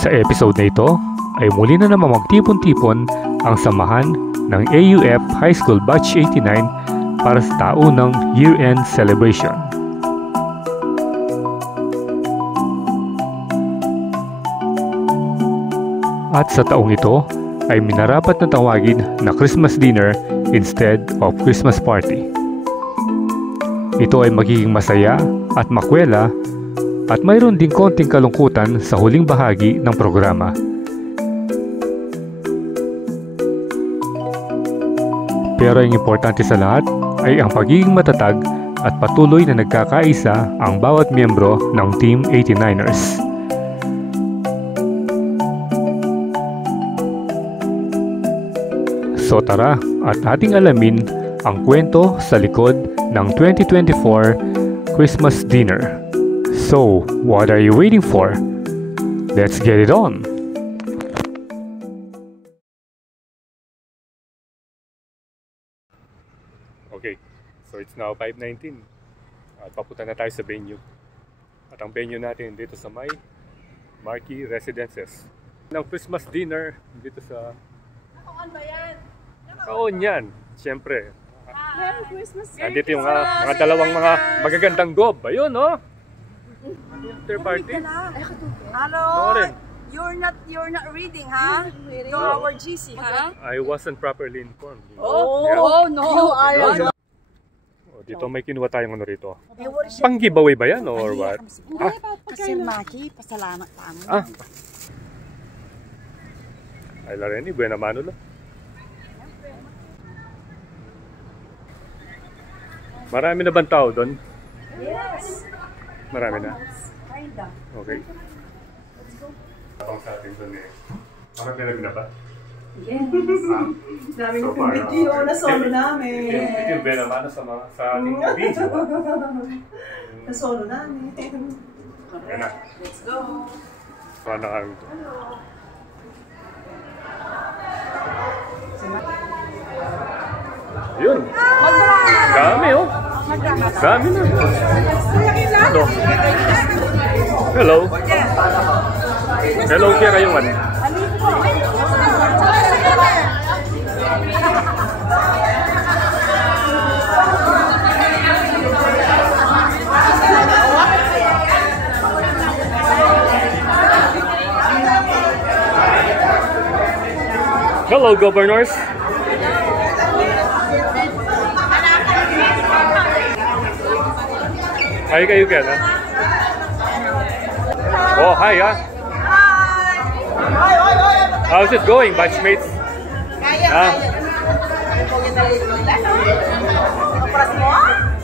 Sa episode na ito ay muli na naman magtipon-tipon ang samahan ng AUF High School Batch 89 para sa taunang year-end celebration. At sa taong ito ay minarapat na tawagin na Christmas dinner instead of Christmas party. Ito ay magiging masaya at makwela at mayroon din konting kalungkutan sa huling bahagi ng programa. Pero ang importante sa lahat ay ang pagiging matatag at patuloy na nagkakaisa ang bawat miyembro ng Team 89ers. So tara at ating alamin ang kwento sa likod ng 2024 Christmas dinner. So, what are you waiting for? Let's get it on! Okay, so it's now 5:19 at papunta na tayo sa venue. At ang venue natin dito sa may Marquee Residences. Ng Christmas dinner dito sa... Nakaon ba yan? Nakaon yan, siyempre. Merry Christmas! Nandito yung mga dalawang mga magagandang gob. Ayun, no? Third party? Hello? You're not reading, ha? Huh? You're our GC, ha? I wasn't properly informed. Oh, no! You are... Dito may kinuha tayong ano rito. Pang giveaway ba yan or what? Kasi Maki, pasalamat tayo. Ay Lareni, buena mano lang. Marami na bang tao doon? Yes! Marami na? Kinda. Okay. Let's go. Ang sa atin doon eh. Marami na ba? Yes. Daming so video na solo namin. Ito yung buena mano sa ating video. Na solo namin. Ayan na. Let's go. Paano kami? Yun. Dami oh. Dami na. Hello. Hello. Hello kaya kayong ano? Hello, governors. Hi kayo Ken, ha? Oh, hi, ha? How's it going, batchmates? Ha?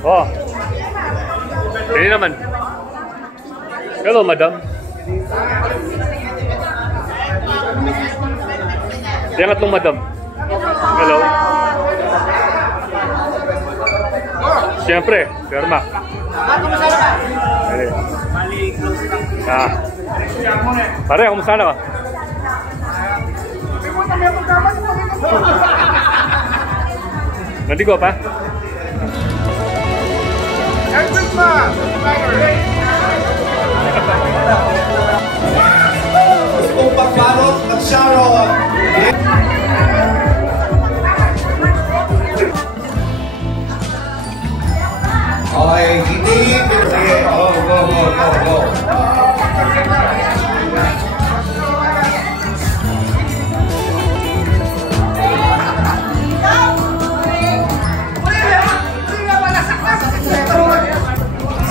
Oh. Hindi naman. Hello, madam. Diyan nga itong madam. Hello. Siyempre, Sir Mac. Pare, kumusta na ka? Nandigo pa? Merry Christmas! Kung pagbalot ng Sharon. Okay, hindi. Sige, go.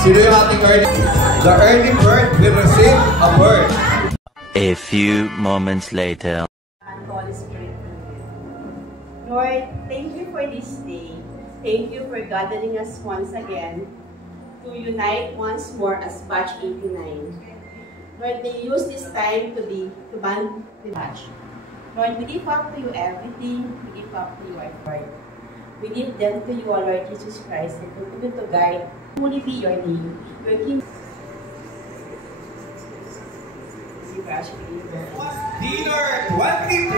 Sino yung ating early? The early bird will receive a bird. A few moments later. Holy Spirit. Lord, thank you for this day. Thank you for gathering us once again to unite once more as Batch 89. Lord, they use this time to band the batch. Lord, we give up to you everything. We give up to you our Lord. We give them to you, our Lord Jesus Christ, and continue to guide. Holy be your name. Your King. Dinner 2024!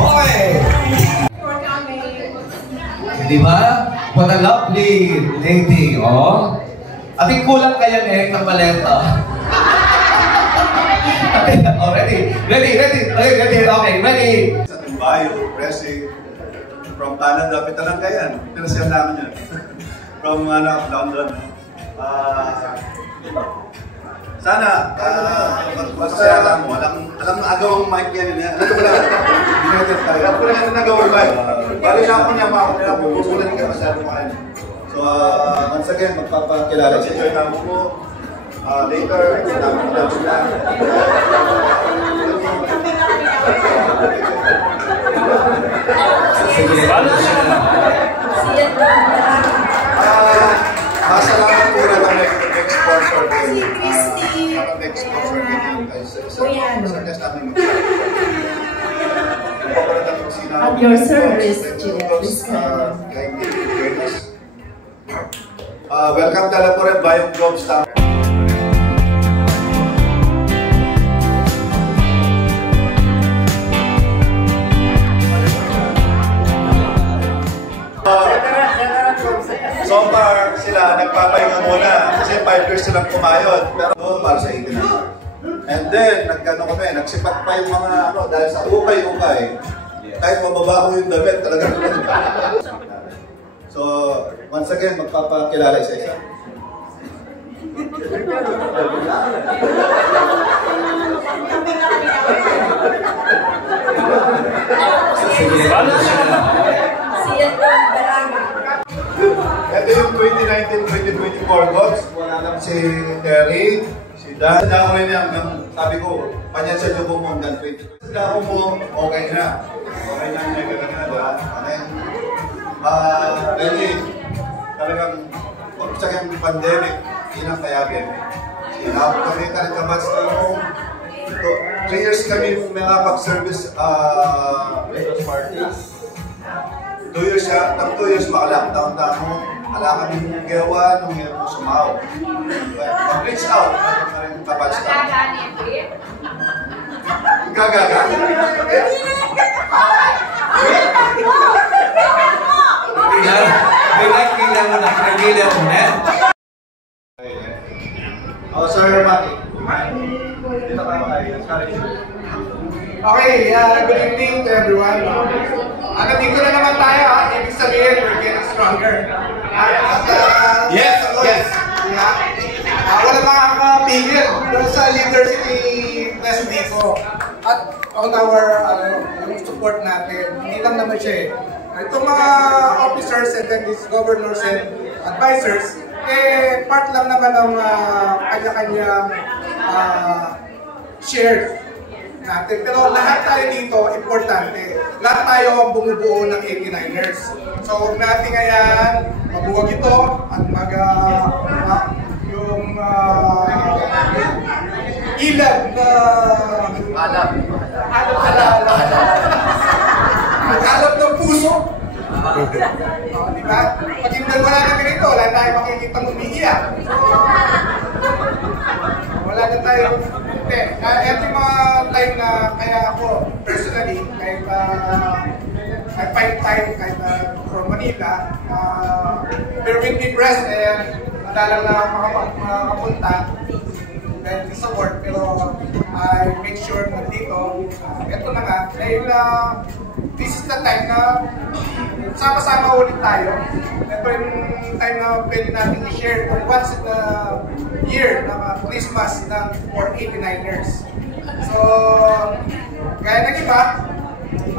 Okay! Di ba? What a lovely lady, oh. Ating kulang kayo ng talento. Oh, ready. Okay, ready. Sa Timbayo, Pressing, from Canada, Pitalanggayan. Pinasyan namin yan. From London. Sana, masaya lang mo. Alam na agawang mic yan. Ano ko lang? United tayo. Ako na yan nagawang mic. Bali na ako niya, pupusulan ka masyado mo kayo. So, once again, magpapakilala si Joy Namo po. Later, sinabi ko lang sila. Masalamat po na ng next sponsor ko. Next sponsor ko yung sa guest namin. At your service, welcome tala po rin Bayong Jobs Town. So far, sila nagpapahinga muna kasi 5 years silang kumayod. Pero para sa 89. And then, nagsipat pa yung mga dahil sa ukay-ukay. Kahit mababaho yung damit, talagang So, once again, magpapakilala isa-isa. Ito yung 2019-2024 goals. Wala lang si Terry, si Dan. Ako rin yan, sabi ko, panyansan nyo po mo hanggang 2020. Sila ako mo, okay na. Okay na, may gano'n na ba? Really, talagang, kung sa kayong pandemic, ilang kaya bebe. Sinap kami, kalikabats na mo. 3 years kami mga pag-service Christmas party. 2 years siya, 2 years maka-lockdown tamo. Wala kami gawa nung meron mo sumaw. Reach out, natin na rin kabats na. Gagaga? Kailan mo na, kailan mo na. Oh, Sir Maki. Dito ka kayo. Okay, good evening to everyone. Nandito na naman tayo, ibig sabihin, we're getting stronger. Yes! Wala makakapigil doon sa leadership ni President ko. At on our yung support natin, hindi lang naman siya eh. Itong mga officers and then these governors and advisors, part lang naman ng kanya-kanyang share natin. Pero lahat tayo dito, importante. Lahat tayo ang bumubuo ng 89ers. So, huwag natin ngayon mabuwag ito at yung ilag na alap ng puso. Diba? Pag hindi wala na ganito, wala tayo makikita umiiyak. Wala na tayo. Ito yung mga time na kaya ako, personally, kahit find time, kahit from Manila, there will be press and madalang na makapunta dahil sa work, pero I make sure na dito, ito na nga, dahil this is the time na sama-sama ulit tayo. Ito yung time na pwede natin i-share kung what's the year na Christmas ng for 89ers. So, gaya ng iba,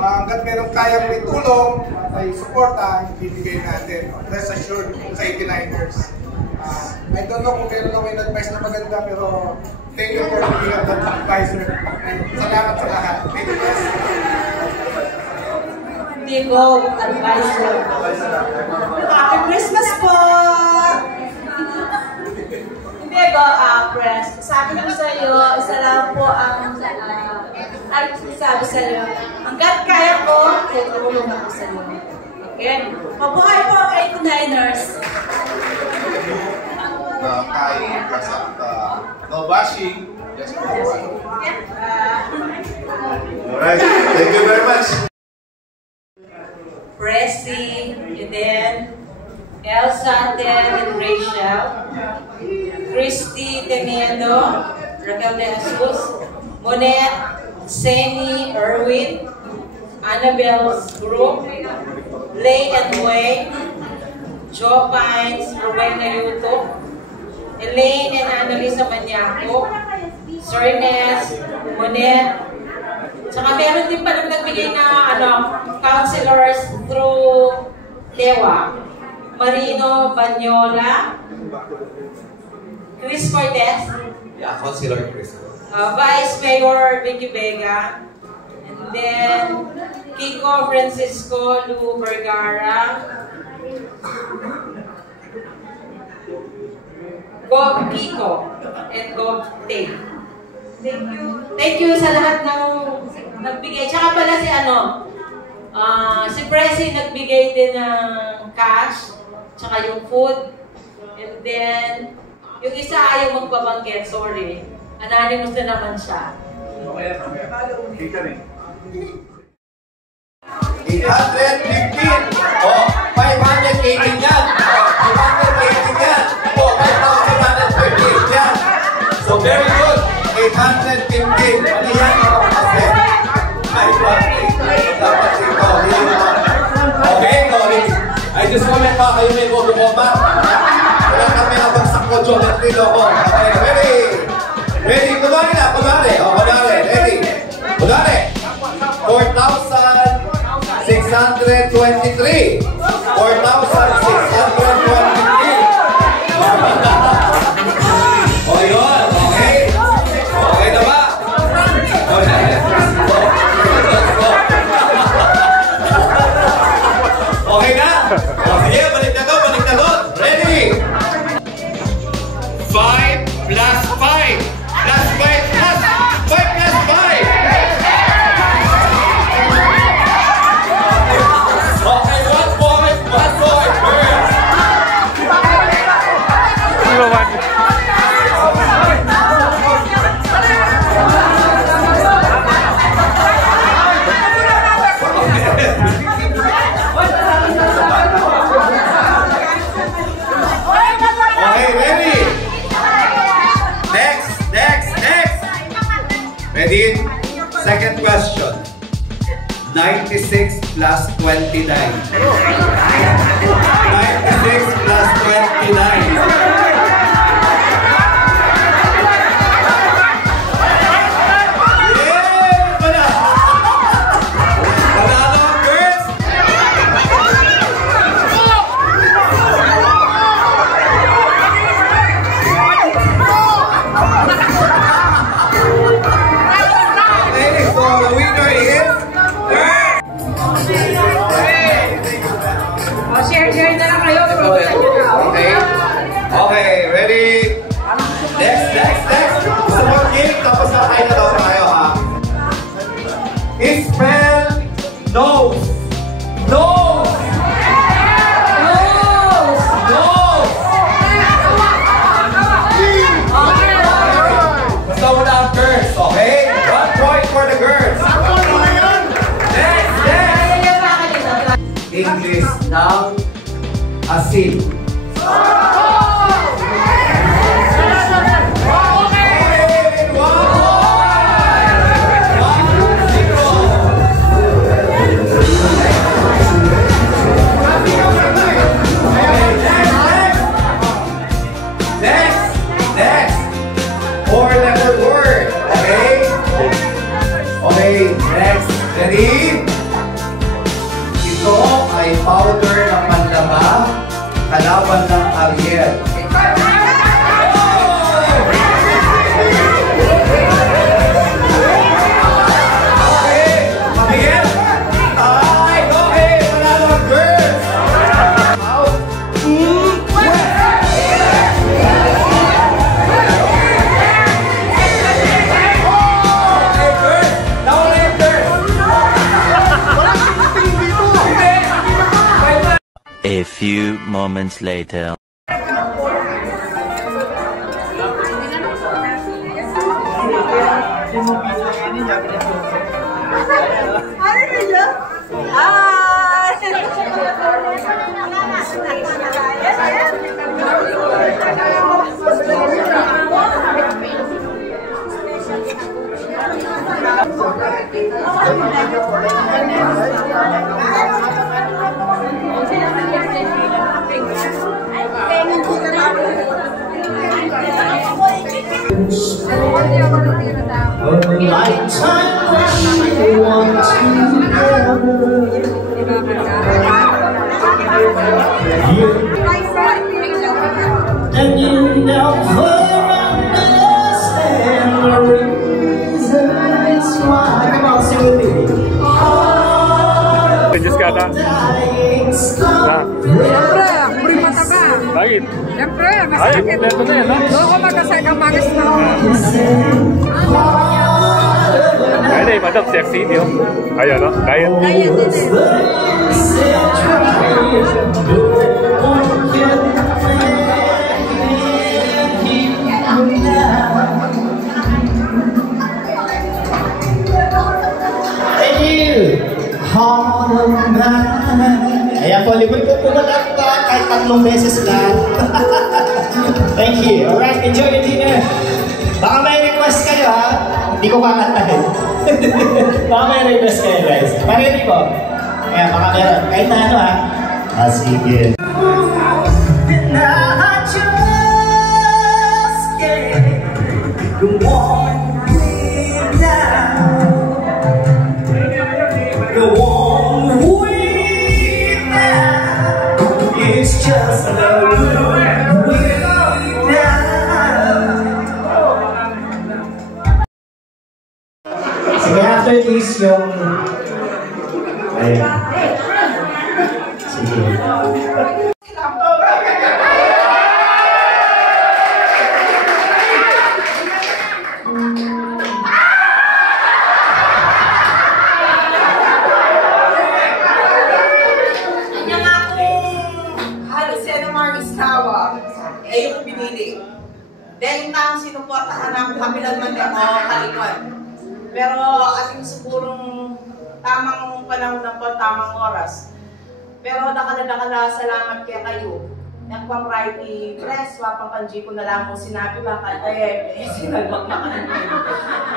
hanggang meron kayang may tulong at ay suporta, ibibigay natin. Rest assured sa 89ers. I don't know kung meron ako yung advice na maganda, pero thank you for being an advisor. Salamat sa lahat. Thank you, guys. Diego, advisor. Happy Christmas po! Diego, press. Sabi ko sa iyo, isa lang po ang sabi sa iyo. Hanggat kaya ko, tutulong ako sa iyo. Okay? Mabuhay po ang 89ers! Kay Kasap no bashing. Just for alright, thank you very much. Pressing, Eden, Elsa, Ted, and Rachel, Christy Teniendo, Raquel de Jesus, Monette, Seni, Erwin, Annabelle's group, Lay and Wayne, Joe Pines, Rowena Yuto, Elaine and Annalisa Maniaco, Sir Ines, Monette, saka meron din pa nagbigay na counselors through Lewa, Marino Banyola, Chris Cortez, Yeah, Councilor Chris. Vice Mayor Vicky Vega, and then Kiko Francisco Lu Vergara, Gov Kiko, and Gov Tate. Thank you sa lahat ng nagbigay. Tsaka pala si Presi nagbigay din ng cash, tsaka yung food, and then yung isa ayaw magbabanggit, sorry. Anonymous na naman siya. Okay. 815. 518 yan. 518 yan. 5,738 yan. So very good. 815. Ano yan? Okay, I just comment pa kayo may bobo-bomba. Wala kami ang bagsak ko, geometry ko. Okay, ready? Ready? Kunwari na, kunwari. Ready? Kunwari. 4,623. 4,623. O yun, okay? Okay na ba? Okay na? O sige, balik na doon. Ready? 5 plus 5 plus 5 plus 5 plus 5. Okay, 1 point. Okay, ready? Ready? Second question. 96 plus 29. 96 plus 29. Okay, ready? Next. Gusto mo game, tapos nakakain na daw tayo, ha? Spell nose. Nose. Basta wala ang girls, okay? 1 point for the girls. Next. English ng asin. Next. 4-letter word. Okay, next. Ready? Ito ay powder na panlaba kalaban ng Ariel. A few moments later. Hi! And you never understand the reasons why. Come on, sing with me. Siyempre, puri mataba. Bakit? Siyempre, masakit. Kompleto na yan, no? Doon ko magkasay kang magis na ako. Kaya na madam, sexy niyo. Kaya, no? Kaya. Kaya din eh. Thank you. Heart of mine. Ayan po, libot ko pumalak pa kahit 3 beses lang. Thank you. Alright, enjoy your dinner. Baka may request kayo ha. Hindi ko kakantahin. Baka may request kayo guys. Parinig ko. Ayan, baka meron. Kahit na ano ha. Sige. It's just a little way down. Sige, after this yung... Ayan. Sige. Eh, yung pinili. Dahil yung taong sinuportahan ng kapilan man ako kalikon. Pero ating sigurong tamang panahon na po, tamang oras. Pero nakala salamat kaya kayo. Nagpa-Friday press, wapang kanji ko na lang kung sinabi ba sinalwag na kanina.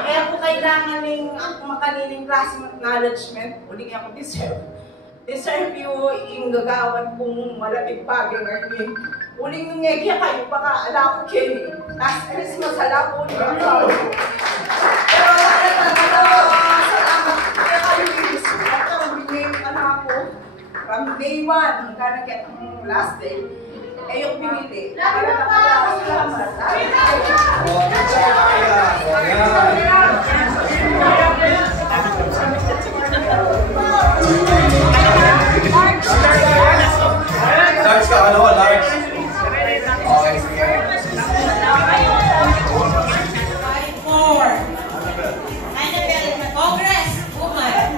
Eh ako kailangan ng makaniling klase ng acknowledgement, uling ako deserve you yung gagawan kung malapit bagay ngayon. Uling nung ngegya kayo, baka ala ko kayo. Last Christmas, ala ko niya. Pero salamat kaya kayo ilis. At binigay ka na ako. From day 1, hanggang nagkatang last day, eh yung pinili. Salamat. Large ka, ano? Large. Okay, sige. 5-4. Annabelle, Congress, woman.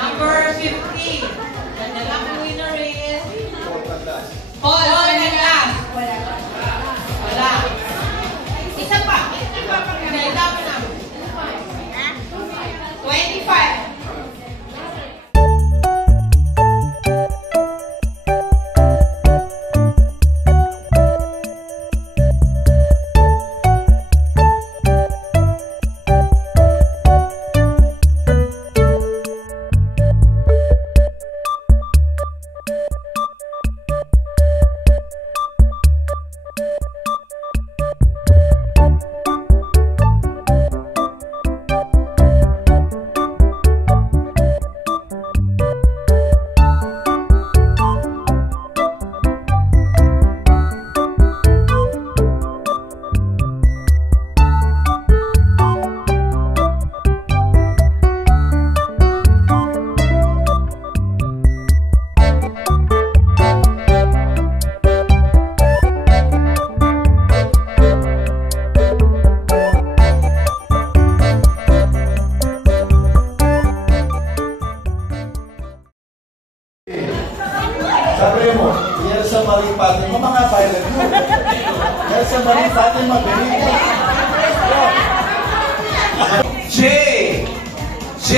Number 50. The lucky winner is Paul Naglas. Wala. Isa pa. Naila mo na. 25. Sabi mo, yan sa Maripatin, mga pilot mo. Yan sa Maripatin, mabilis. J.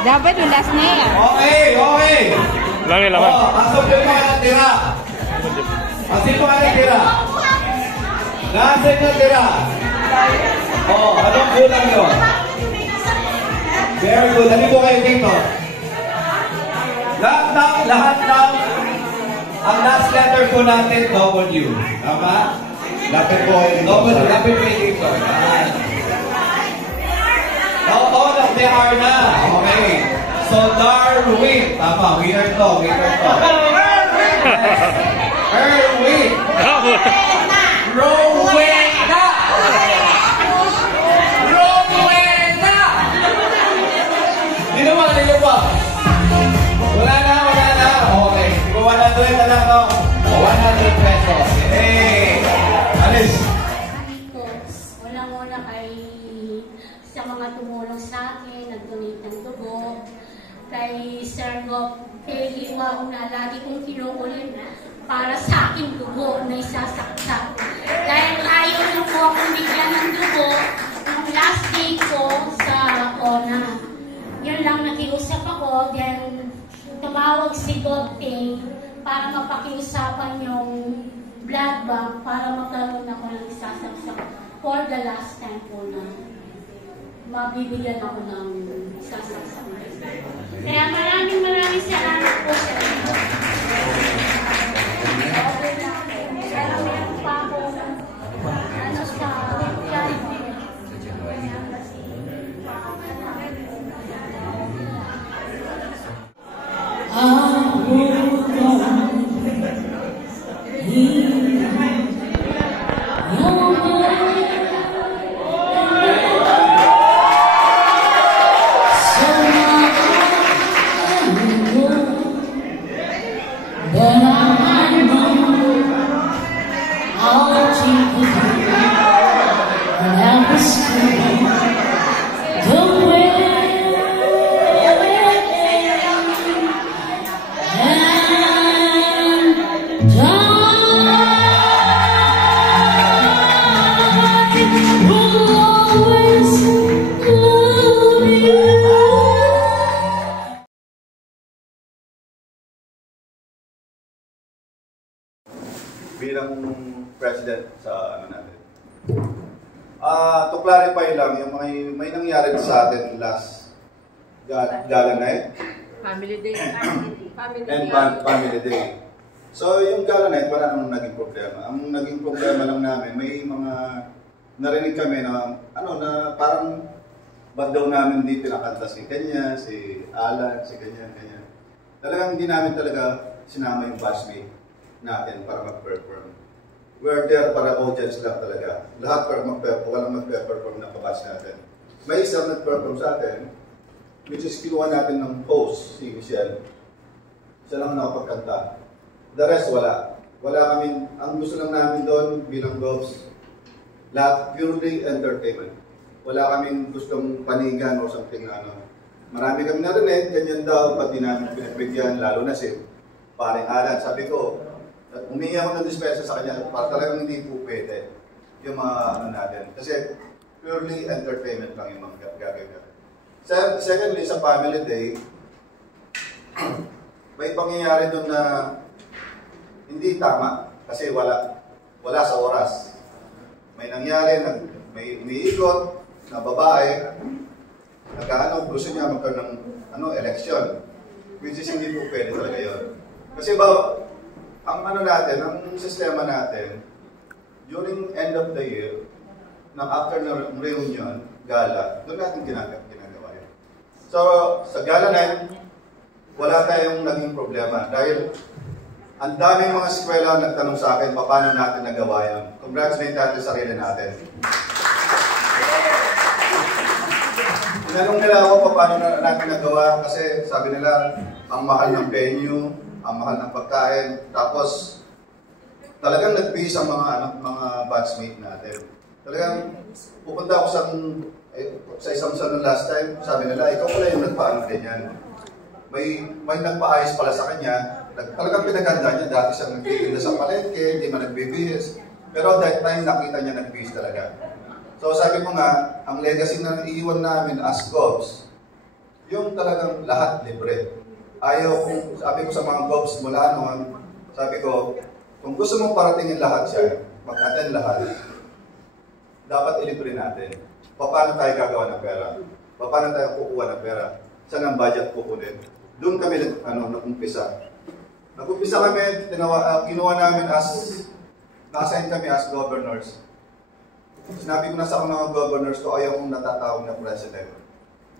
Dapat yung last na yan. Okay, okay. Lang nila man. Asok yung mga natira. Asin mga natira. Nasaan natira? Anong kulang yun? Very good. Ano po kayo dito? Lahat ng ang last letter po natin, W. Tama? Lapit po kayo dito. Lapit po kayo dito. They are na. Okay. So, Darwin. Tama. Winner to. Erwin. Rowena. Hindi naman. Hindi pa. Wala na. Okay. 100 na lang to. 100 pesos. Hey. Alis. Unang-una sa mga tumulong sa akin, nag-donate ng dugo, kay Sir Gop Peliwag na lagi kong kinukulit para sa aking dugo na isasaksak. Dahil ayaw na po akong bigyan ng dugo ng last day ko sa ONA. Yun lang, nakiusap ako, then tumawag si Gop Pay para mapakiusapan yung blood bank para magkaroon ako ng isasaksak for the last time po na mabibigyan ako ng isasaksak. Kaya maraming salamat po sa inyo. Okay na. Pero meron pa ako sa bilang president sa ano natin. To clarify lang, yung may nangyari sa atin last gala night. Family Day. Family Day. So yung gala night, wala namang naging problema. Ang naging problema lang namin, may mga narinig kami na na parang ba't daw namin hindi pinakanta si Kanya, si Alan, si Kanya. Talagang hindi namin talaga sinama yung batchmate natin para mag-perform. We're there para audience lang talaga. Lahat para mag-perform, walang mag-perform na kabatch natin. May isang nag-perform sa atin, which is kinuha natin ng host, si Michelle. Siya lang nakapagkanta. The rest, wala. Wala kami, ang gusto lang namin doon bilang Gobs, lahat purely entertainment. Wala kaming gustong panigan o something na Marami kami narinig, ganyan daw, pati namin pinagbigyan, lalo na si paring Alan. Sabi ko, umihi ako ng dispensa sa kanya, para talagang hindi po pwede yung mga natin. Kasi purely entertainment lang yung mga gagawin natin. Secondly, sa Family Day, may pangyayari doon na hindi tama kasi wala sa oras. May nangyari, may umiikot na babae, gusto niya magkaroon ng election, which is hindi po pwede talaga yun. Kasi ang ang sistema natin, during end of the year, after ng reunion, gala, doon natin ginagawa yun. So, sa gala night, wala tayong naging problema. Dahil, ang daming mga eskwela nagtanong sa akin, paano natin nagawa yun. Congratulate natin sa sarili natin. Tinanong nila ako paano natin nagawa kasi sabi nila, ang mahal ng venue, ang mahal ng pagkain, tapos talagang nag-base ang mga batchmate natin. Talagang pupunta ako sa isang salon last time, sabi nila, ikaw pala yung nagpaano ganyan. May nagpaayos pala sa kanya, talagang pinaganda niya, dati siyang nagtitinda sa palengke, hindi man nagbibihis. Pero that time nakita niya nagbihis talaga. So sabi ko nga, ang legacy na iiwan namin as Gobs, yung talagang lahat libre. Ayaw kung, sabi ko sa mga gobs mula noon, sabi ko, kung gusto mong paratingin lahat siya, mag-attend lahat, dapat ilibre natin. Paano tayo gagawa ng pera? Paano tayo kukuha ng pera? Saan ang budget kukunin? Doon kami nag-umpisa. Nag-umpisa kami, kinuha namin na-assign kami as governors. Sinabi ko na sa mga governors ko, ayaw kong natatawag na president.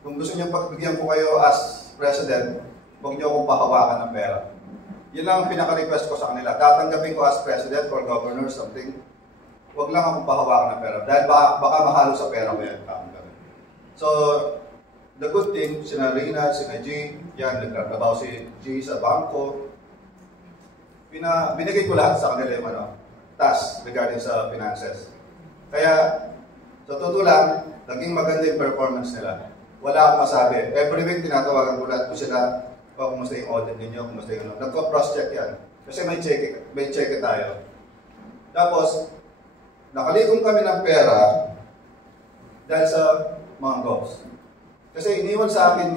Kung gusto niyo pagbigyan ko kayo as president, huwag niyo akong pahawakan ng pera. Yun lang ang pinaka-request ko sa kanila. Tatanggapin ko as president or governor something. Huwag lang akong pahawakan ng pera. Dahil baka mahalo sa pera ko yan. So, the good thing, sina Rina, sina G, yan, nagtrabaho si G sa bangko. Binigay ko lahat sa kanila yung task regarding sa finances. Kaya, sa totoo lang, naging maganda yung performance nila. Wala akong masabi. Every week, tinatawagan ko lahat ko sila, kumusta yung audit ninyo, kumusta yung nagko-cross-check yan. Kasi may check tayo. Tapos, nakaligong kami ng pera dahil sa mga gobs. Kasi iniwan sa akin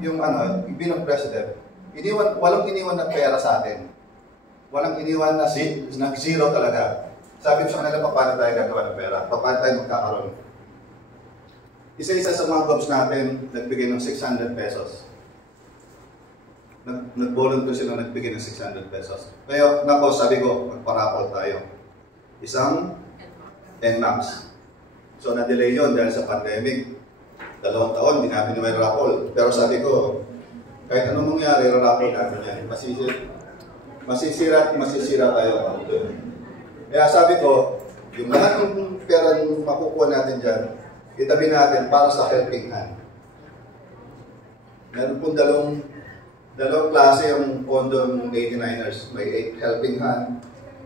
yung bilang president, walang iniwan na pera sa atin. Walang iniwan na zero talaga. Sabi ko sa kanila, paano tayo gagawa ng pera? Paano tayo magkakaroon? Isa-isa sa mga gobs natin, nagbigay ng 600 pesos. Nag-volunteer sila, nagbigay ng 600 pesos. Kaya, sabi ko, magparapol tayo. Isang NMAX. So, na-delay yun dahil sa pandemic. 2 taon, hindi namin may raffle. Pero sabi ko, kahit anong mangyari, raffle natin yan. Masisira tayo. Kaya sabi ko, yung lahat ng pera yung makukuha natin dyan, itabi natin para sa helping hand. Meron pong dalawang klase yung pondo ng 89ers. May helping hand,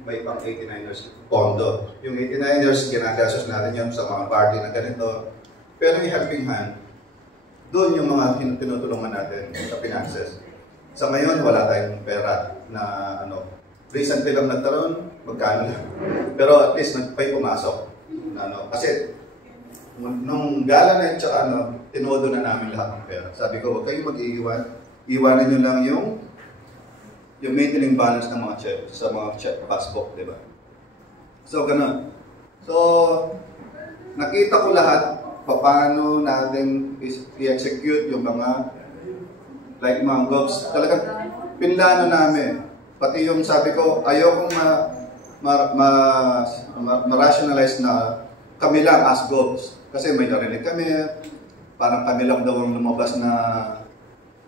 may pang 89ers pondo. Yung 89ers, ginagasos natin yan sa mga party na ganito. Pero yung helping hand, doon yung mga tinutulungan natin sa finances. Sa ngayon, wala tayong pera na recently lang nagkaroon, magkano lang. Pero at least may pumasok. Kasi nung gala na yun, tinodo na namin lahat ng pera. Sabi ko, huwag kayong mag-iiwan. Iwanan nyo lang yung maintaining balance ng mga check, sa mga check passbook, di ba? So, ganun. So, nakita ko lahat paano natin i-execute yung mga mga gobs. Talagang pinlano namin. Pati yung sabi ko, ayokong ma-rationalize na kami lang as gobs. Kasi may narinig kami, parang kami lang daw ang lumabas na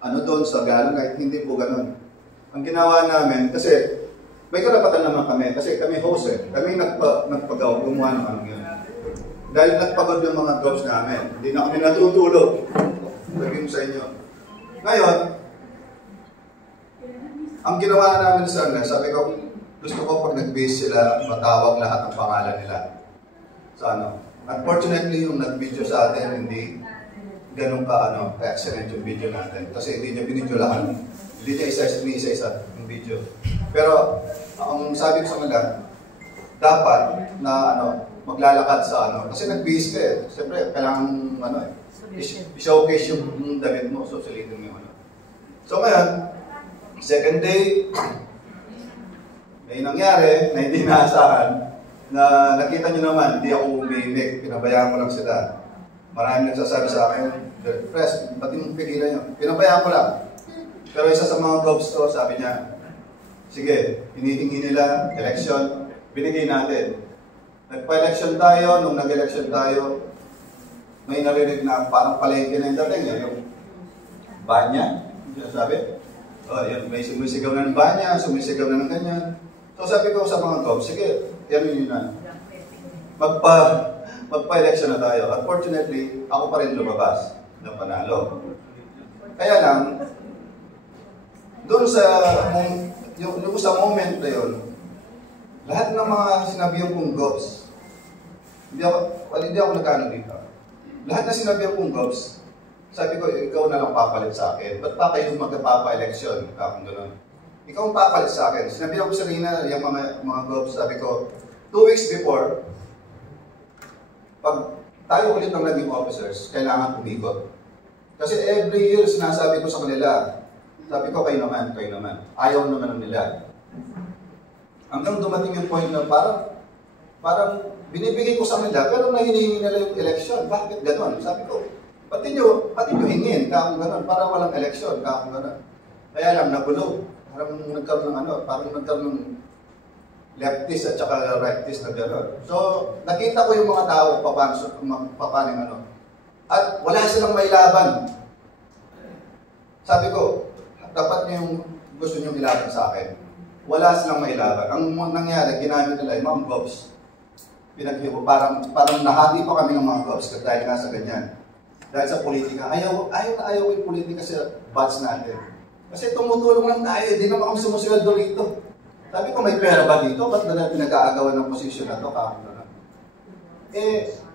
doon sa gala, kahit hindi po ganun. Ang ginawa namin, kasi may karapatan naman kami, kasi kami host kami nagpagaw, gumawa ng yun. Dahil nagpagod yung mga gobs namin, hindi na kami natutulog. Sabihin ko sa inyo. Ngayon, ang ginawa namin sabi ko, gusto ko pag nag-base sila, matawag lahat ng pangalan nila. Unfortunately, yung nag-video sa atin, hindi ganun ka-excellent yung video natin. Kasi hindi niya binidyo lahat. Hindi niya isa-isa yung video. Pero, ang sabi ko sa kanila, dapat na maglalakad sa kasi nag-base ka eh. Siyempre, kailangan i-showcase yung damit mo, so sulitin mo yung So ngayon, second day, may nangyari na hindi naasahan. Na nakita nyo naman, hindi ako umimik, pinabayaan ko lang sila. Maraming nagsasabi sa akin, Press, ba't yung pigilan nyo? Pinabayaan ko lang. Pero isa sa mga gobs ko, sabi niya, sige, hinihingi nila, election, binigay natin. Nagpa-election tayo, nung nag-election tayo, may narinig na parang palengke na yung dating, yung banya, sabi. May sumisigaw na ng banya, sumisigaw na ng ganyan. So sabi ko sa mga gobs, sige, yan yun na. Magpa-election na tayo. Unfortunately, ako pa rin lumabas ng panalo. Kaya lang, doon sa moment na yun, lahat ng mga sinabihan kong gobs, hindi ako nagkano dito. Lahat na sinabihan kong gobs, sabi ko, ikaw na lang papalit sa akin. Ba't pa kayo magpapa-election? Kung gano'n. Ikaw ang papalit sa akin. Sinabihan ko sa Rina, yung mga gobs, sabi ko, 2 weeks before, pag tayo ulit ng naging officers, kailangan umikot. Kasi every year sinasabi ko sa kanila, sabi ko kayo naman. Ayaw naman nila. Hanggang dumating yung point na parang binibigay ko sa kanila, pero nahihingi nila yung election. Bakit gano'n? Sabi ko, pati nyo hingin, kakong gano'n, para walang election, kakong gano'n. Kaya lang, nagulo. Parang nagkaroon ng leftist at saka rightist na gano'n. So, nakita ko yung mga tao, paano ano. At wala silang may laban. Sabi ko, dapat yung gusto nyo ilaban sa akin. Wala silang may laban. Ang nangyari, ginamit nila yung mga gobs. Pinaghibo, parang nahati pa kami ng mga gobs dahil nga sa ganyan. Dahil sa politika. Ayaw yung politika sa batch natin. Kasi tumutulong lang tayo, hindi naman kami sumusunod dito. Sabi ko, may pera ba dito? Ba't na pinag-aagawan ng posisyon na ito?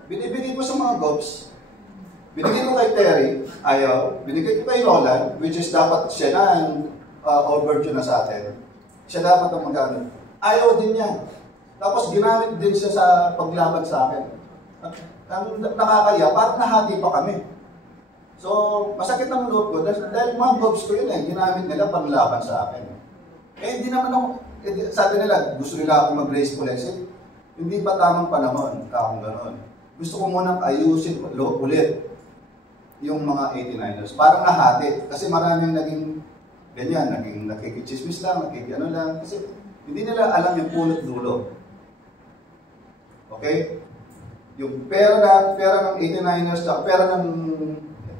Binibigay ko sa mga gobs. Binigay ko kay Terry, ayaw. Binigay ko kay Roland, which is dapat siya na ang overdue na sa atin. Siya dapat ang magkano. Ayaw din niya. Tapos ginamit din siya sa paglaban sa akin. Ang nakakaya, parang nahati pa kami. So, masakit ang loob ko. Dahil mga gobs ko yun ginamit nila panglaban sa akin. Hindi naman ako, sabi nila, gusto nila ako mag-raise collection. Hindi pa tamang panahon, kakong gano'n. Gusto ko munang ayusin ulit yung mga 89ers. Parang nahati. Kasi maraming naging ganyan, naging nakikichismis lang, nakikano lang. Kasi hindi nila alam yung punot dulo. Okay? Yung pera ng 89ers at pera ng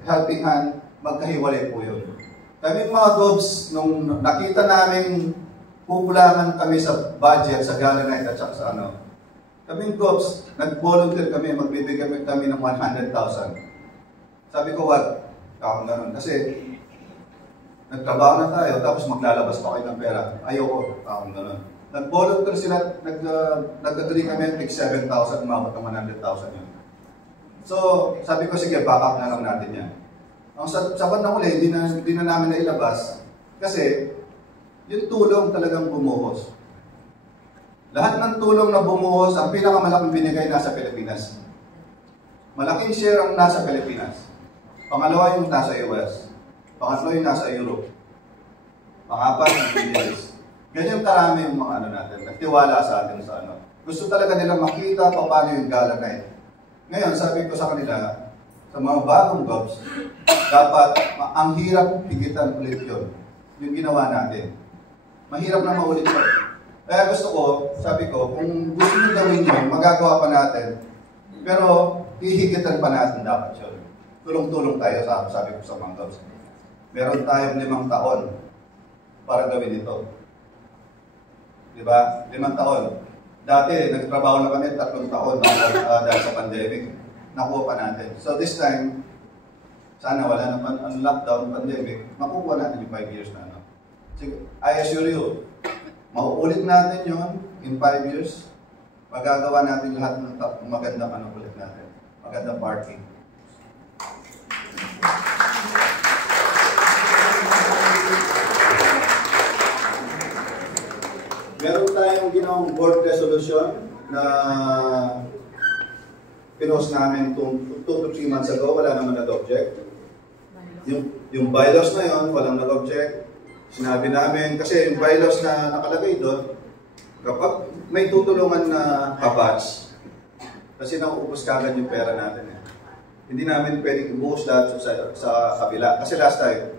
helping hand, magkahiwalay po yun. Kami mga gobs, nung nakita namin kukulangan kami sa budget, sa gala night at sa ano, kaming gobs, nag-volunteer kami, magbibigay kami ng 100,000. Sabi ko, wag. Kakong ganun. Kasi, nagtrabaho na tayo, tapos maglalabas pa kayo ng pera. Ayoko. Kakong ganun. Nag-volunteer sila, nag-agree kami, take 7,000, umabot ng 100,000 yun. So, sabi ko, sige, back up na lang natin yan. Sa bandang uli, hindi na namin nailabas. Kasi, yung tulong talagang bumuhos. Lahat ng tulong na bumuhos, ang pinakamalaking binigay nasa Pilipinas. Malaking share ang nasa Pilipinas. Pangalawa yung nasa US. Pangatlo yung nasa Europe. Pangapat yung Philippines. Ganyan karami yung mga ano natin. Nagtiwala sa atin sa ano. Gusto talaga nila makita paano yung gala night. Ngayon, sabi ko sa kanila, sa mga bagong gobs, dapat ang hirap higitan ulit yun. Yung ginawa natin. Mahirap na maulit yun. Kaya gusto ko, sabi ko, kung gusto nyo gawin yun, magagawa pa natin. Pero, hihigitan pa natin dapat yun. Tulong-tulong tayo, sabi ko sa mga gobs. Meron tayong 5 taon para gawin ito. Diba? 5 taon. Dati, nagtrabaho na kami 3 taon dahil sa pandemic. Nakuha pa natin. So this time, sana wala naman ang lockdown, pandemic, makukuha natin yung 5 years na. Sige, I assure you, mauulit natin yon in 5 years. Magagawa natin lahat ng magandang ulit natin. Magandang party. Meron tayong ginawang board resolution na pinost namin 2 to 3 months ago, wala naman nag-object. Yung bylaws na yon, walang nag-object. Sinabi namin, kasi yung bylaws na nakalagay doon, kapag may tutulungan na kabatch, kasi nakuubos kagad yung pera natin. Hindi namin pwedeng ibuhos lahat sa kabila. Kasi last time,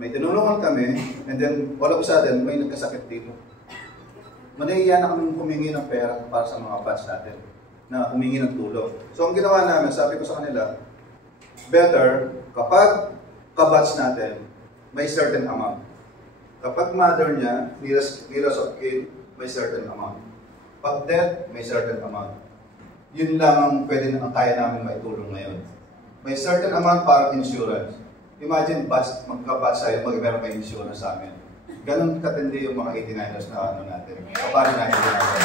may tinulungan kami, and then wala sa atin, may nagkasakit dito. Manahiya na kami humingi ng pera para sa mga batch natin, na humingi ng tulong. So ang ginawa namin, sabi ko sa kanila, better kapag kabatch natin, may certain amount. Kapag mother niya, nearest of kin, may certain amount. Pag death, may certain amount. Yun lang ang pwede na kaya namin maitulong ngayon. May certain amount para insurance. Imagine, magka-batch tayo, meron may insurance sa amin. Ganon katindi yung mga 89ers na ano natin. Paano natin natin.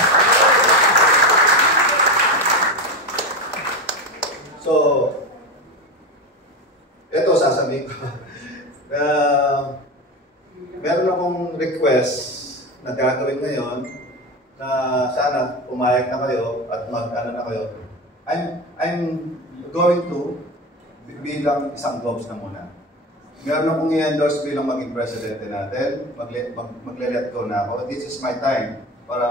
So, eto sasabihin ko. Meron akong request na gagawin ngayon na sana pumayag na kayo at mag-ano na kayo. I'm going to bilang isang GOBS na muna. Meron akong i-endorse bilang maging presidente natin. Magle-let go na ako. This is my time para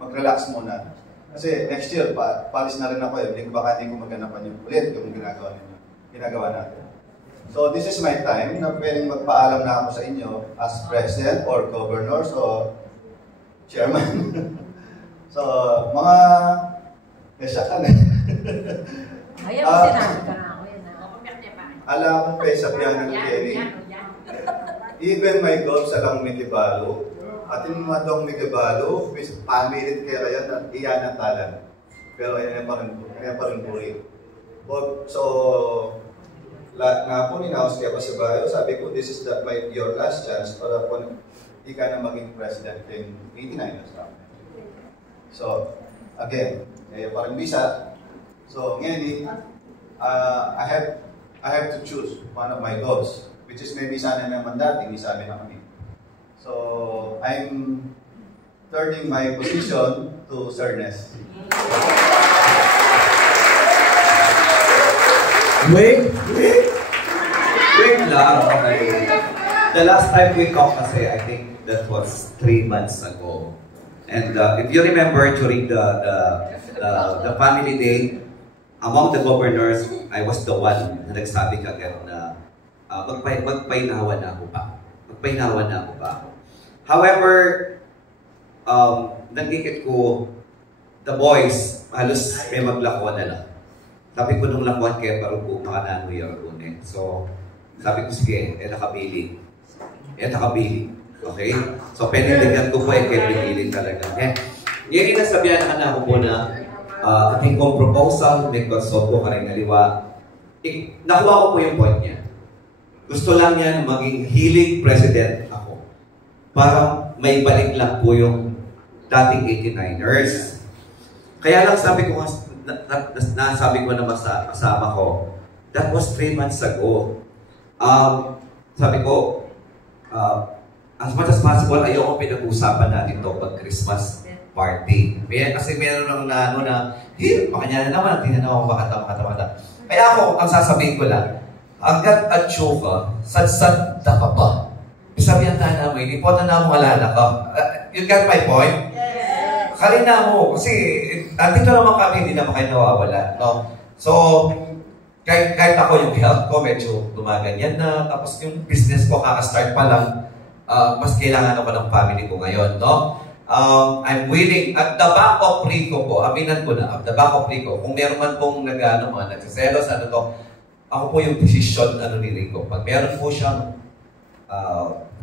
mag-relax muna. Kasi next year, palis na rin ako eh. Baka hindi ko maganapan yung ulit yung ginagawa natin. So this is my time na pwedeng magpaalam na ako sa inyo as president or governor, so chairman. So mga nesakan eh. Ayaw mo sinabi ka na ako yan na. Alam akong paisabihan ng Kerry. Even my GOBS alang Mikibalo. Atin mga dong Mikibalo, pamilit kaya yan at iyan ang talan. Pero yan pa rin puri. So, lahat nga po ninaos kaya pa sa bayo, sabi ko, this is your last chance para po hindi ka na maging president in 89 years now. So, again, kaya pa rin bisa. So, ngayon, I have to choose one of my goals, which is maybe sana naman dating, isa namin naman eh. So, I'm turning my position to Sir Ness. Wait lang. Okay. The last time we talked kasi, I think that was 3 months ago. And if you remember during the family day, among the governors, I was the one na nagsabi kagad na magpainawan na ako pa. Magpainawan na ako pa. However, nagdikit ko, the boys, halos may maglako na lang. Sabi ko nung lakuan kaya parang po makanano yung eh. So, sabi ko sige, nakabili. Nakabili. Okay? So, penilagyan ko po kaya pinili talaga. Yan yung nasabihan na anak ko po na ating kong proposal, may consult ko ka rin naliwa. Nakuha ko po yung point niya. Gusto lang niya maging healing president ako. Para may balik lang po yung dating 89ers. Kaya lang sabi ko nasabi ko naman sa kasama ko, that was 3 months ago. Sabi ko, as much as possible, ayoko pinag-usapan natin ito pag Christmas party. Kasi meron lang na makanya na naman, hindi na naman makata. Kaya ako, ang sasabihin ko lang, agad at ka, sad-sad ka ba? Sabihan tayo namin, hindi po na mo alala ka. You got my point? Kalina mo, kasi dito naman kami, hindi naman kayo nawawala. No? So, kahit ako yung health ko, medyo gumaganyan na. Tapos yung business ko, kaka-start pa lang, mas kailangan ako ng family ko ngayon. No? I'm willing, at the back of Rico po, aminan ko na, at the back of Rico, kung meron man pong nagsiselos, ako po yung decision ni Rico. Pag meron po siyang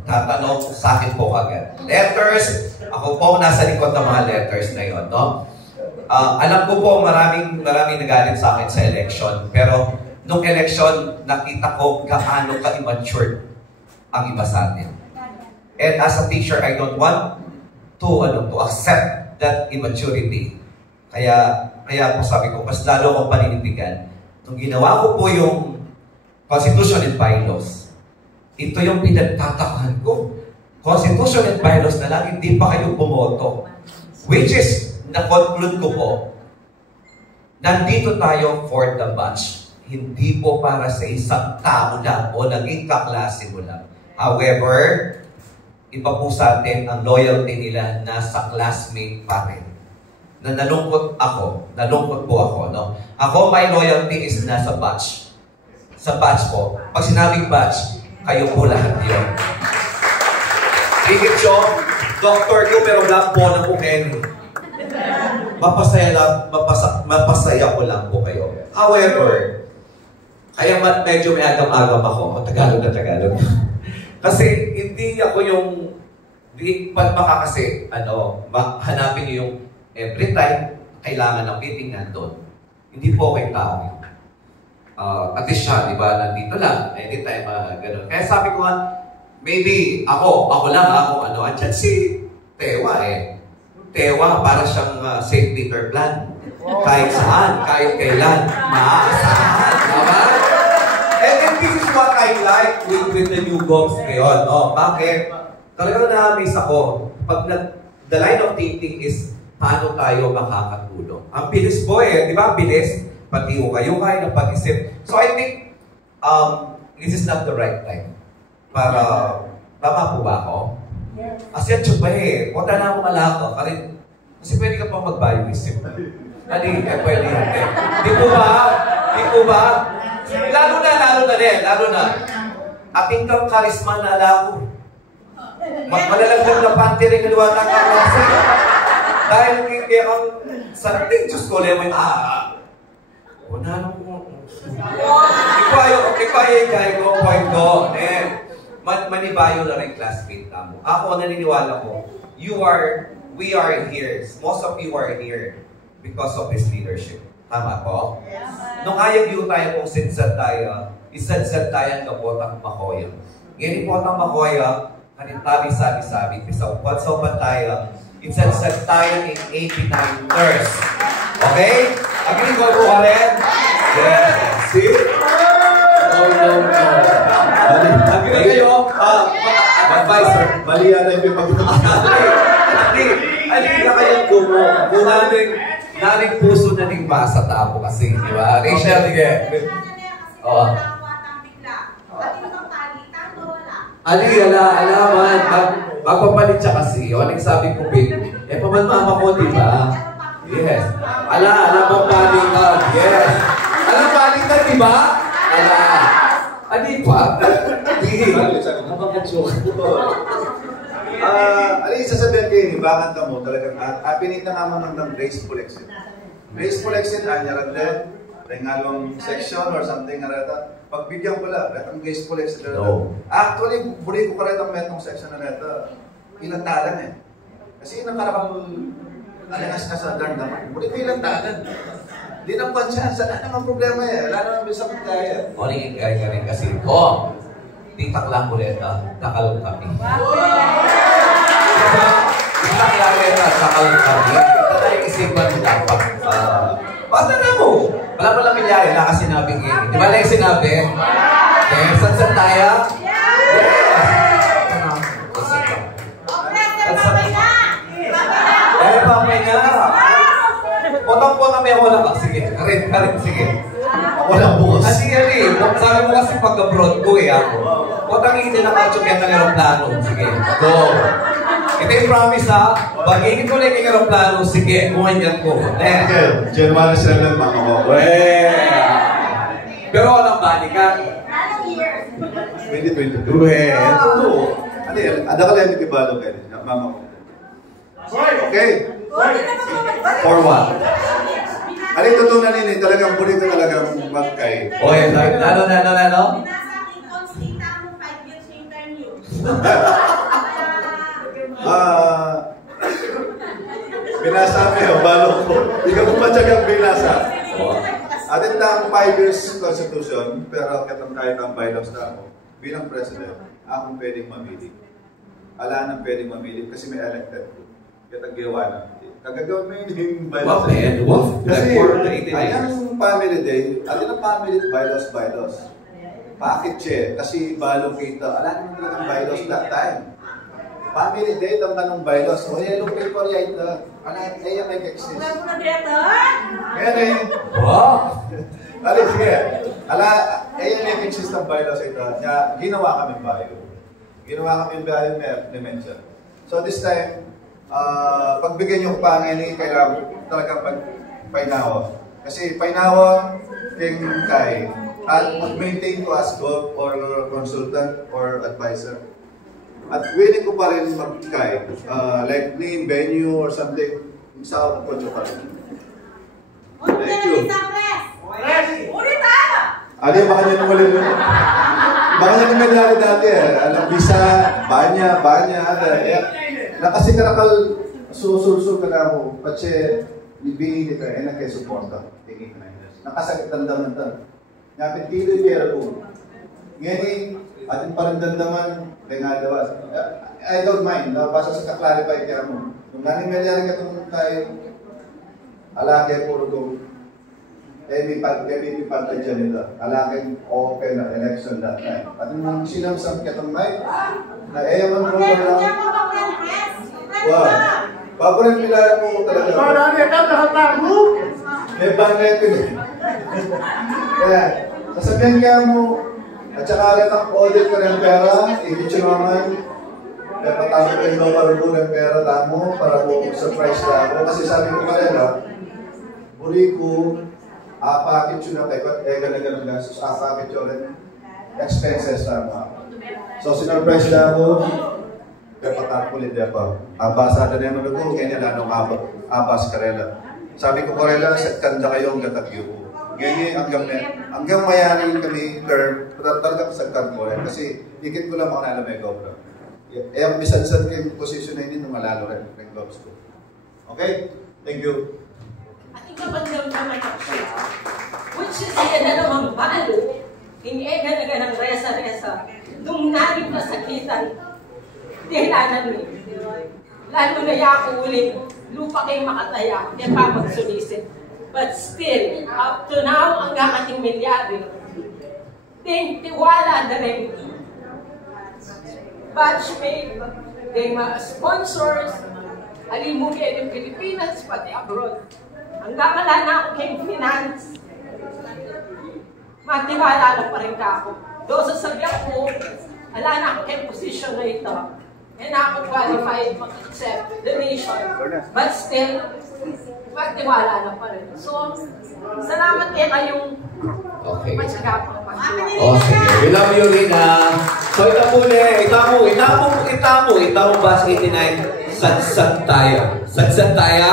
tatanong sa akin po agad. Letters, ako po nasa likod ng mga letters na yun, no? Alam ko po maraming nagalit sa akin sa election, pero nung election, nakita ko gaano ka-immature ang iba sa atin. And as a teacher, I don't want to accept that immaturity. Kaya po sabi ko, mas lalo akong paninitigan. Nung ginawa ko po yung Constitution and Bylaws, ito yung pinagtatakan ko. Constitution and Bylaws na lang, hindi pa kayo bumoto. Which is, na-conclude ko po, nandito tayo for the batch. Hindi po para sa isang tao lang o naging kaklase mo lang. However, iba po sa atin ang loyalty nila nasa classmate pa rin. Na nalungkot po ako, no? Ako, my loyalty is nasa batch. Sa batch po. Pag sinabing batch, kayo po lahat yun. Higit yun, doctor ko, pero black po na po Henry. Mapasaya ko lang po kayo. However, kaya medyo may agam-agam ako. Tagalog na Tagalog. Kasi hindi ako yung, baka kasi, hanapin niyo yung every time kailangan ng meeting nandun. Hindi po kay tao yun. At least siya, di ba, nandito lang. Anytime, gano'n. Kaya sabi ko nga, maybe ako lang, andyan si Tewa eh. Tewa, para siyang St. Peter plan. Kahit saan, kahit kailan, maaasahan. Diba? And this is what I like with the new GOBS ngayon. No? Bakit? Talagang na-amaze ako. The line of thinking is, paano tayo makakatulong? Ang bilis po eh. Di ba? Bilis. Pati ko kayo kaya ng pag-isip. So I think this is not the right time para, tama po ba ako? Kasi at pa punta na akong alaka, kasi pwede ka pang mag-bio-isip. Pwede hindi. Di po ba? Lalo na. Ating kang karisma na alako. Malalagdag na panty rin kaliwata ka kasi. Dahil hindi akong sarating, Diyos ko, lemoy, wala nang Ikaw ko, point ko. Manibayo na rin classmate na mo. Ako, naniniwala ko, we are here. Most of you are here because of his leadership. Tama po? Nung ayag yung tayo kung sinsan tayo, isadsad tayo ang kapotang makoya. Ngayon, potang makoya, kanitabi sabi-sabi, pisaupan tayo, isadsad tayo in 89 years. Okay? Agree ko po ka rin? Yes. See? No. Agree kayo? Advisor. Mali yata yung pipagkakasal. Hindi na kayong gumo. Kung naning puso na ning basa tao kasi, di ba? Rachel, again. Oo. Alaman. Magpapalit siya kasi. O, nagsabi ko, babe, pamanmama ko, di ba? Yes. Alam mo palitan. Yes. Alam palitan, di ba? Di ba? Sasabihin kayo, ibangan ka mo talagang pinita naman ng graceful exit. Graceful exit, anyaragden, rengalong section or something na rata. Pagbigyan ko lang, retang graceful exit na rata. Actually, buli ko ka retang metong section na rata. Ilantalan eh. Kasi nakarakang alangas na sa darn naman. Buli ko ilantalan. Di nang pansyan, sana naman problema eh. Wala naman bisa kong kaya. O, naging kaya ka rin kasi. Titak lang ko rin takalong kami. Titak lang rin takalong kami. Ito na yung isipan mo dapat. Basta na mo. Wala pa lang milyari na kasi sinabi ngayon. Di ba lang yung sinabi? Okay, saan tayo? Yes! Papay na! Potong-potong may ako lang. Sige, karin, sige. Walang bukas. Sige, sabi mo kasi pagka-broad ko ako. Potang hindi nakachok yan ng aeroplano. Sige, go. Ito yung promise ha. Pag-ingin ko lang yung aeroplano, sige, kumanyan ko. January 7, mama ko. Pero walang balikan. 2022. Ano yan? Ada ka lang yung kibalo kayo. Mama ko. Okay. For what? Ano yung totoo na nini? Talagang bulit na talagang magkay. Ano? Binasa mo balo ko. Hindi ka pumatsagang binasa. Atin na ang 5 years constitution, pero katang tayo ng bylaws na ako, bilang president, akong pwedeng mamili. Ala nang pwedeng mamili kasi may elected ko. Katang gawa na. Kagagawin mo yung bylaws. Kasi ayang family day, atin ang family bylaws. Bakit siya? Kasi balong kita. Ala naman talagang bylaws that time. Family day, ang tanong bylaws. O yellow paper yan ito. Ano yung may exist? Ngayon eh. Wow! Alis, sige. Yung may exist ng bylaws ito. Ginawa kami bio. Ginawa kami bio ni-mention. So this time, pagbigyan yung pangini, kailangan talagang pagpainawa. Kasi painawa, king Kai, at mag-maintain ko as gov or consultant or advisor. At willing ko pa rin mag-Kai, like name, venue or something, sa ako ko pa rin. Thank you. Ano yung baka niya namalin nun? Baka niya namalin dati alam, bisa, banya, na kasi karakal susul ka na mo, patse, ibigin ka, na kayo suporta. Nakasakit ang daman. Ngapit dito yung kera ko. Ngayon, atin pa rin dandaman, I don't mind, basta sa kaklarify kaya mo. Kung naning medyari ka itong tayo, alakay puro ko, may pipantay dyan ito. Alakay open na election that time. At nung sinamsam ka itong mic, na ewan mo lang. Wow. Bago rin pilala mo talaga. May banglet ko. Kaya, sasabihan kaya mo, At saka rin ang audit ko ng pera, ikit siya naman. Kaya patapos ko yung parulo ng pera tamo para po surprise na ako. Kasi sabi ko ka rin, buri ko, apakit yun na kayo, ganun lang. So, apakit yun rin expenses tama. So, sinurprise na ako. Kaya patapos ko din pa. Abasada na yung ko, kaya niya lanong abas karela. Sabi ko, karela, kanda kayo ang gatagyo ko. Ganyan, hanggang mayanin kami, talagang sagtan ko rin. Kasi, ikit ko lang mga nalamay ko. Eh, ang bisan-san kayo posisyon na hindi, malalo rin ng gloves ko. Okay? Thank you. At ikapagdam naman ako siya. Which is, yan na namang balo. Hindi na ng resa-resa. Nung namin masakitan, tihilanan mo. Lalo na ako ulit, lupa kayo makataya, kaya pa magsulisit. But still, up to now, ang gakating milyari, tiwala na rin. Batchmate, yung mga sponsors, alimugin ng Pilipinas, pati abroad. Ang gakala na ako kay finance, matiwala na pa rin ka ako. Doon sasabihan ko, ala na ako kay posisyon na ito. And ako qualified mag-accept donation. But still, matiwala na pa rin. So, salamat kaya kayong matsagapang pagkiwa. Oh, sige. We love you, Rina. So, ito po itamo Bus 89. Sadsad tayo. Sadsad tayo?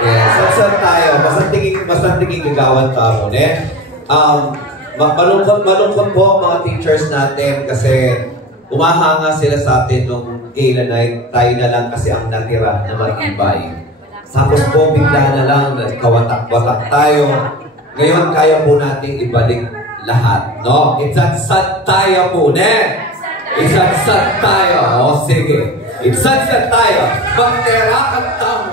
Yes, sadsad tayo. Basta tingin gagawan tayo. Malungkot po ang mga teachers natin kasi umahanga sila sa atin nung gala night. Tayo na lang kasi ang natira na matibay. Tapos po bigla na lang kawatak-watak tayo. Ngayon kaya po natin ibalik lahat, no? Itsadsad tayo po, ne? Itsadsad tayo. O sige. Itsadsad tayo. Magtera at tamo.